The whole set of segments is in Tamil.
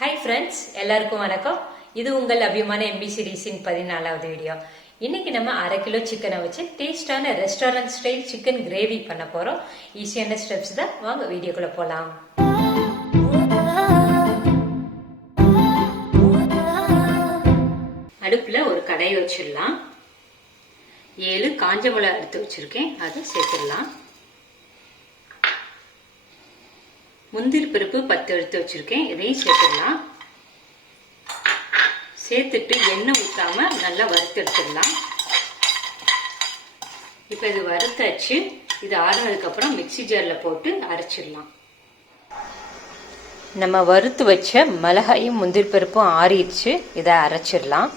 ஹாய் ஃப்ரெண்ட்ஸ், எல்லாருக்கும் வணக்கம். இது உங்கள் அபிமான எம்பி சீரீஸின் 14வது வீடியோ. இன்னைக்கு நம்ம 1/2 கிலோ சிக்கனை வச்சு டேஸ்டான ரெஸ்டாரண்ட் ஸ்டைல் சிக்கன் கிரேவி பண்ண போறோம். ஈஸியான ஸ்டெப்ஸ் தான், வாங்க வீடியோக்குள்ள போலாம். அடுப்புல ஒரு கடாய் வச்சிடலாம். 7 காஞ்ச மிளகாய் எடுத்து வச்சிருக்கேன், அதை சேர்த்துடலாம். முந்திரி பருப்பு 10 எடுத்து வச்சிருக்கேன், இதையும் சேர்த்துடலாம். சேர்த்துட்டு எண்ணெய் ஊற்றாம நல்லா வறுத்து எடுத்துடலாம். இப்போ இது வறுத்தாச்சு. இது ஆறுனதுக்கு அப்புறம் மிக்சி ஜார்ல போட்டு அரைச்சிடலாம். நம்ம வறுத்து வச்ச மிளகாயும் முந்திரி பருப்பும் ஆறிடுச்சு. இதை அரைச்சிடலாம்.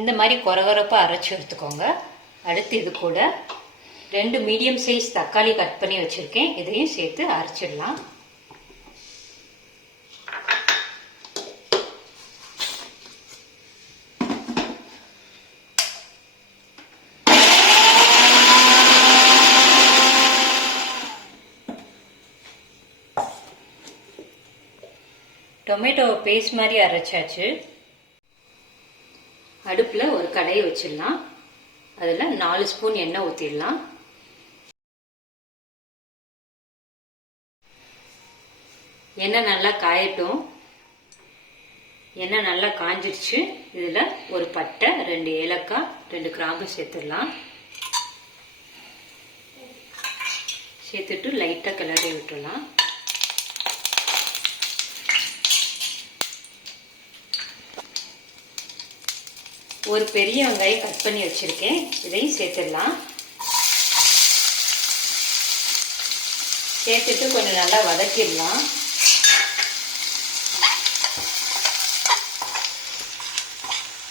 இந்த மாதிரி கொரகொரப்பா அரைச்சி எடுத்துக்கோங்க. அடுத்து இது கூட 2 மீடியம் சைஸ் தக்காளி கட் பண்ணி வச்சிருக்கேன், இதையும் சேர்த்து அரைச்சிடலாம். டொமேட்டோ பேஸ்ட் மாதிரி அரைச்சாச்சு. அடுப்புல ஒரு கடாயை வச்சிடலாம். அதுல 4 ஸ்பூன் எண்ணெய் ஊத்திடலாம். எண்ணெய் நல்லா காயட்டும். எண்ணெய் நல்லா காஞ்சிடுச்சு. இதுல ஒரு பட்டை, 2 ஏலக்காய், 2 கிராம்பு சேர்த்துடலாம். சேர்த்துட்டு லைட்டா கிளறி விட்டுடலாம். ஒரு பெரிய வெங்காயம் கட் பண்ணி வச்சிருக்கேன், இதையும் சேர்த்துடலாம். சேர்த்துட்டு கொஞ்சம் நல்லா வதக்கிடலாம்.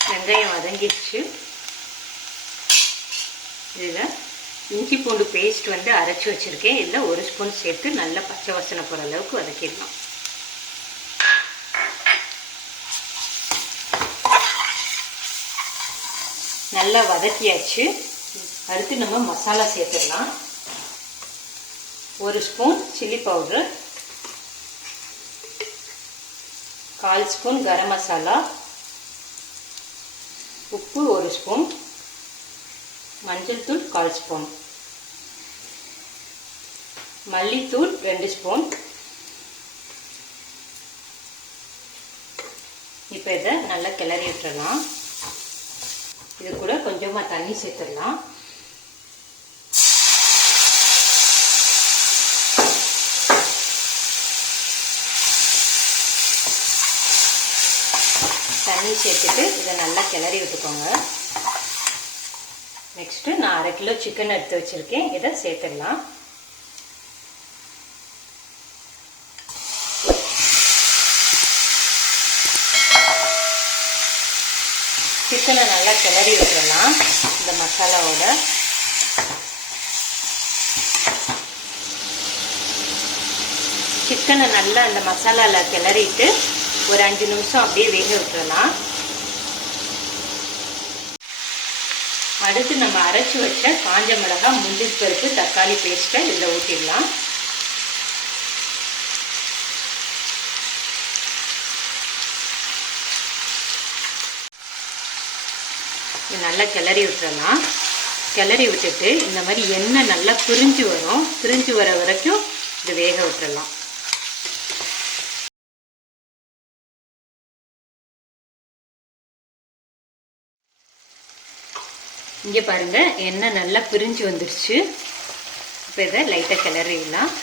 வெங்காயம் வதங்கிடுச்சு. இதில் இஞ்சி பூண்டு பேஸ்ட் அரைச்சி வச்சிருக்கேன், இதில் 1 ஸ்பூன் சேர்த்து நல்லா பச்சை வாசனை போகிற அளவுக்கு வதக்கிடலாம். நல்லா வதக்கியாச்சு. அடுத்து நம்ம மசாலா சேர்த்துடலாம். 1 spoon chilli powder, 1/4 spoon garam masala, உப்பு 1 ஸ்பூன், மஞ்சள் தூள் 1/4 ஸ்பூன், மல்லித்தூள் 2 ஸ்பூன். இப்போ இதை நல்லா கிளறி விட்டுறலாம். இது கூட கொஞ்சமா தண்ணி சேர்த்துடலாம். தண்ணி சேர்த்துட்டு இதை நல்லா கிளறி விட்டுக்கோங்க. நெக்ஸ்ட் நான் 1/2 கிலோ சிக்கன் எடுத்து வச்சிருக்கேன், இதை சேர்த்துடலாம். சிக்கனை நல்லா கிளறி விட்டுறலாம் இந்த மசாலாவோட. சிக்கனை நல்லா அந்த மசாலாவில் கிளறிட்டு ஒரு 5 நிமிஷம் அப்படியே வேக விட்டுறலாம். அடுத்து நம்ம அரைச்சி வச்ச காஞ்ச மிளகாய், முந்திரி பருப்பு, தக்காளி பேஸ்ட்டை இதில் ஊற்றிடலாம். நல்லா கிளறி விட்டுறலாம். கிளறி விட்டுட்டு இந்த மாதிரி எண்ணெய் நல்லா பிரிஞ்சு வரும். பிரிஞ்சு வர வரைக்கும் இது வேக விட்டுறலாம். இங்கே பாருங்க, எண்ணெய் நல்லா பிரிஞ்சு வந்துருச்சு. இப்போ இதை லைட்டாக கிளறிடலாம்.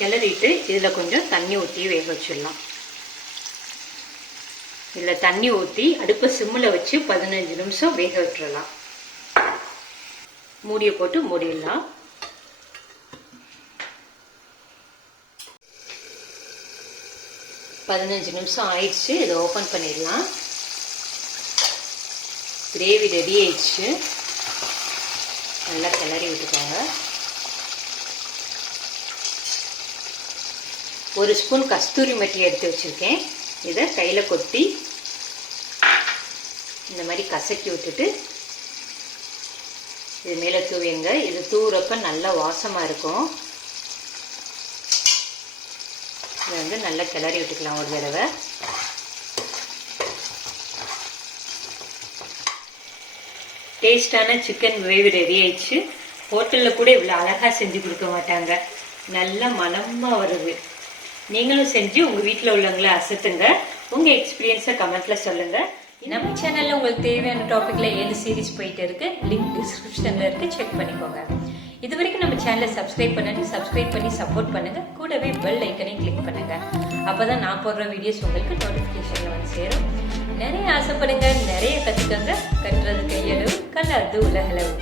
கிளறிட்டு இதில் கொஞ்சம் தண்ணி ஊற்றி வேக வச்சிடலாம். இதில் தண்ணி ஊற்றி அடுப்பை சிம்மில் வச்சு 15 நிமிஷம் வேக விட்டுறலாம். மூடியை போட்டு மூடிடலாம். பதினஞ்சு நிமிஷம் ஆயிடுச்சு. இதை ஓப்பன் பண்ணிடலாம். கிரேவி ரெடி ஆயிடுச்சு. நல்லா கிளறி விட்டுக்கோங்க. 1 ஸ்பூன் கஸ்தூரி மெட்டி எடுத்து வச்சுருக்கேன். இதை கையில் கொத்தி இந்த மாதிரி கசக்கி விட்டுட்டு இது மேலே தூவிங்க. இது தூவுறப்ப நல்லா வாசமாக இருக்கும். இதை வந்து நல்லா கிளறி விட்டுக்கலாம் ஒரு தடவை. டேஸ்டான சிக்கன் கிரேவி ரெடி ஆயிடுச்சு. ஹோட்டலில் கூட இவ்வளோ அழகாக செஞ்சு கொடுக்க மாட்டாங்க. நல்ல மனமாக வருது. நீங்களும் செஞ்சு உங்கள் வீட்டில் உள்ளவங்கள அசத்துங்க. உங்கள் எக்ஸ்பீரியன்ஸை கமெண்ட்டில் சொல்லுங்கள். நம்ம சேனலில் உங்களுக்கு தேவையான டாப்பிக்கில் 7 சீரீஸ் போயிட்டு இருக்கு. லிங்க் டிஸ்கிரிப்ஷனில் இருக்குது, செக் பண்ணிக்கோங்க. இது வரைக்கும் நம்ம சேனலை சப்ஸ்கிரைப் பண்ணி சப்போர்ட் பண்ணுங்கள். கூடவே பெல் ஐக்கனையும் கிளிக் பண்ணுங்கள். அப்போ தான் நான் போடுற வீடியோஸ் உங்களுக்கு நோட்டிஃபிகேஷனில் வந்து சேரும். நிறைய ஆசைப்படுங்க, நிறைய கற்றுக்கங்க. கட்டுறது கையளவு, கல்லாது உலகளவு.